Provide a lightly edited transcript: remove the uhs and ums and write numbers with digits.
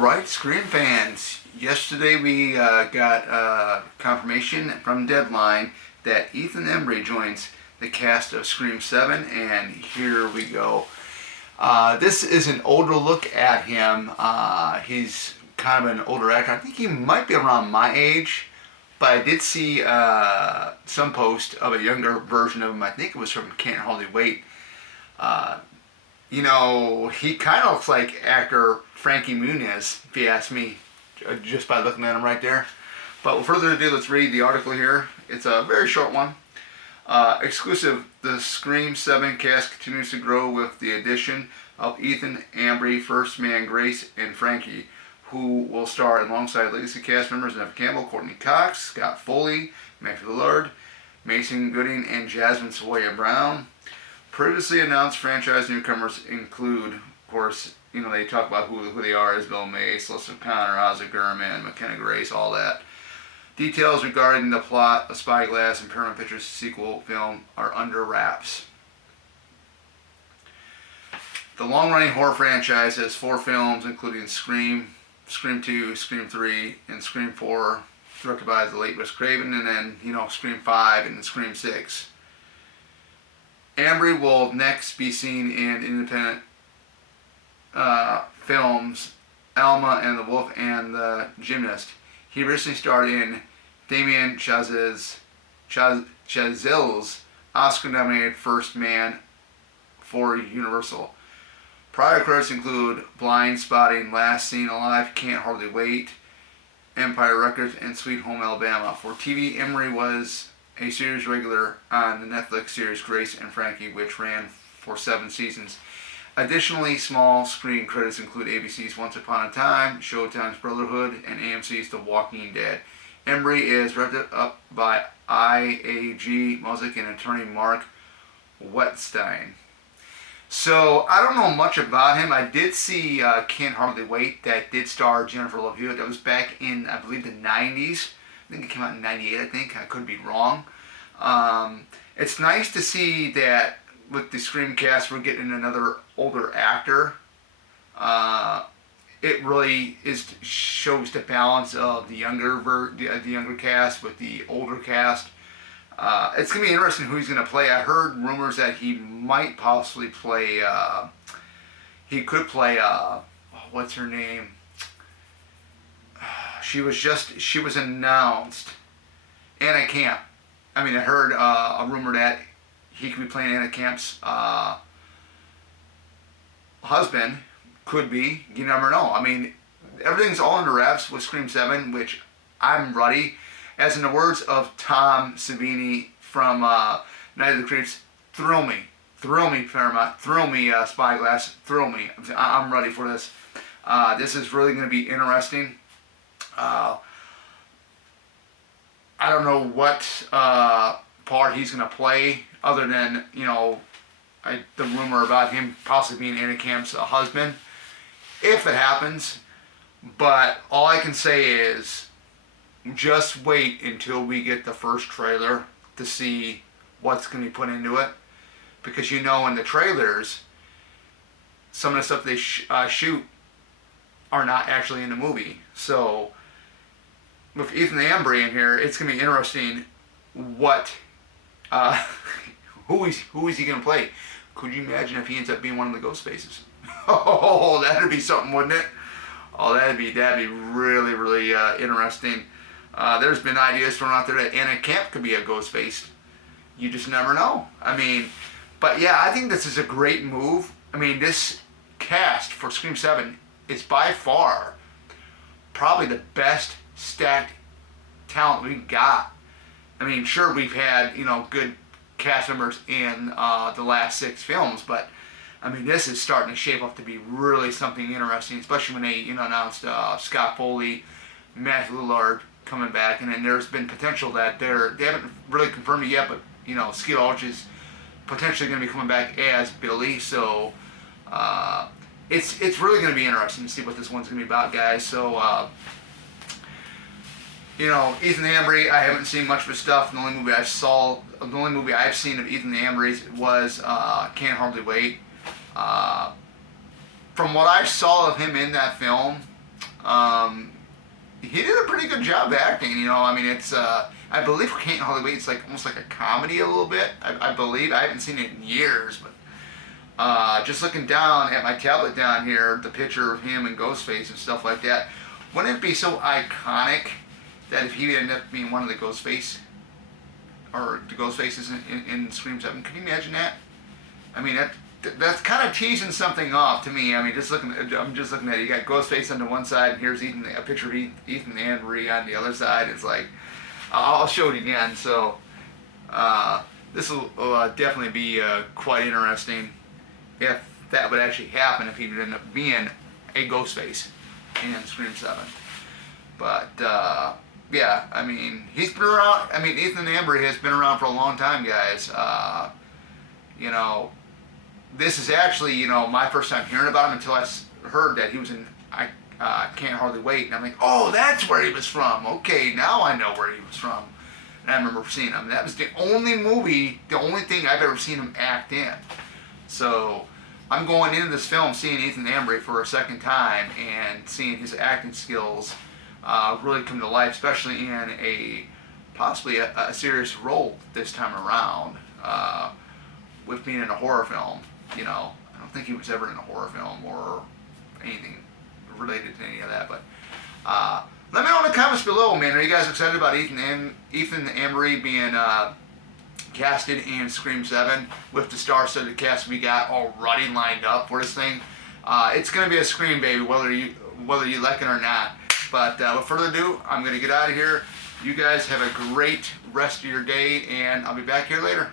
Alright, Scream fans. Yesterday we got confirmation from Deadline that Ethan Embry joins the cast of Scream 7, and here we go. This is an older look at him. He's kind of an older actor. I think he might be around my age, but I did see some post of a younger version of him. I think it was from Can't Hardly Wait. He kind of looks like actor Frankie Muniz, if you ask me, just by looking at him right there. But without further ado, let's read the article here. It's a very short one. Exclusive, the Scream 7 cast continues to grow with the addition of Ethan Embry, First Man Grace, and Frankie, who will star alongside legacy cast members Neve Campbell, Courtney Cox, Scott Foley, Matthew Lillard, Mason Gooding, and Jasmine Sawyer Brown. Previously announced franchise newcomers include, of course, they talk about who they are: Isabel May, Celeste O'Connor, Ozzy Gurman, McKenna Grace, all that. Details regarding the plot of Spyglass and Paramount Pictures' sequel film are under wraps. The long-running horror franchise has 4 films, including Scream, Scream 2, Scream 3, and Scream 4, directed by the late Wes Craven, and then, Scream 5 and Scream 6. Embry will next be seen in independent films Alma and the Wolf and the Gymnast. He recently starred in Damien Chazelle's Oscar-nominated First Man for Universal. Prior credits include Blind Spotting, Last Seen Alive, Can't Hardly Wait, Empire Records, and Sweet Home Alabama. For TV, Embry was a series regular on the Netflix series Grace and Frankie, which ran for 7 seasons. Additionally, small screen credits include ABC's Once Upon a Time, Showtime's Brotherhood, and AMC's The Walking Dead. Embry is wrapped up by IAG Music and attorney Mark Wetstein. So, I don't know much about him. I did see Can't Hardly Wait that did star Jennifer Love Hewitt. That was back in, I believe, the 90s. I think it came out in 98, I think. I could be wrong. It's nice to see that with the Scream cast, we're getting another older actor. It really shows the balance of the younger cast with the older cast. It's going to be interesting who he's going to play. I heard rumors that he might possibly play, he could play, what's her name? She was announced, Anna Camp. I heard a rumor that he could be playing Anna Camp's husband. Could be. You never know. Everything's all under wraps with Scream 7, which I'm ready. As in the words of Tom Savini from Night of the Creeps, thrill me, Paramount, thrill me, Spyglass, thrill me. I'm ready for this. This is really going to be interesting. I don't know what part he's going to play, other than, the rumor about him possibly being Anna Camp's husband, if it happens. But all I can say is, just wait until we get the first trailer to see what's going to be put into it. Because in the trailers, some of the stuff they shoot are not actually in the movie. So, with Ethan Embry in here, it's going to be interesting what, who is he going to play? Could you imagine if he ends up being one of the ghost faces? Oh, that'd be something, wouldn't it? Oh, that'd be really, really interesting. There's been ideas thrown out there that Anna Camp could be a ghost face. You just never know. But yeah, I think this is a great move. This cast for Scream 7 is by far probably the best stacked talent we've got. Sure, we've had, good cast members in the last 6 films, but this is starting to shape up to be really something interesting, especially when they, announced Scott Foley, Matthew Lillard coming back, and then there's been potential that they haven't really confirmed it yet, but, Skeet Ulrich is potentially going to be coming back as Billy, so it's really going to be interesting to see what this one's going to be about, guys. So, Ethan Embry, I haven't seen much of his stuff. The only movie I've seen of Ethan Embry's was Can't Hardly Wait. From what I saw of him in that film, He did a pretty good job acting. You know, I mean, it's I believe Can't Hardly Wait. It's like almost like a comedy a little bit. I believe I haven't seen it in years, but just looking down at my tablet down here, the picture of him and Ghostface and stuff like that. Wouldn't it be so iconic that if he ended up being one of the Ghostface or the Ghostfaces in Scream 7? Can you imagine that? I mean, that's kind of teasing something off to me. I mean, I'm just looking at it. You got Ghostface on the one side, and here's a picture of Ethan Embry on the other side. It's like, I'll show it again. So, this will definitely be quite interesting if that would actually happen, if he would end up being a Ghostface in Scream 7. But, yeah, I mean, he's been around. I mean, Ethan Embry has been around for a long time, guys. You know, this is actually, you know, my first time hearing about him until I heard that he was in I Can't Hardly Wait. And I'm like, oh, that's where he was from. Okay, now I know where he was from. And I remember seeing him. That was the only movie, the only thing I've ever seen him act in. So I'm going into this film seeing Ethan Embry for a second time and seeing his acting skills really come to life, especially in possibly a serious role this time around. With being in a horror film, you know, I don't think he was ever in a horror film or anything related to any of that. But let me know in the comments below, man. Are you guys excited about Ethan Embry being casted in Scream 7 with the star-studded cast we got already lined up for this thing? It's gonna be a Scream, baby, whether you like it or not. But without further ado, I'm gonna get out of here. You guys have a great rest of your day, and I'll be back here later.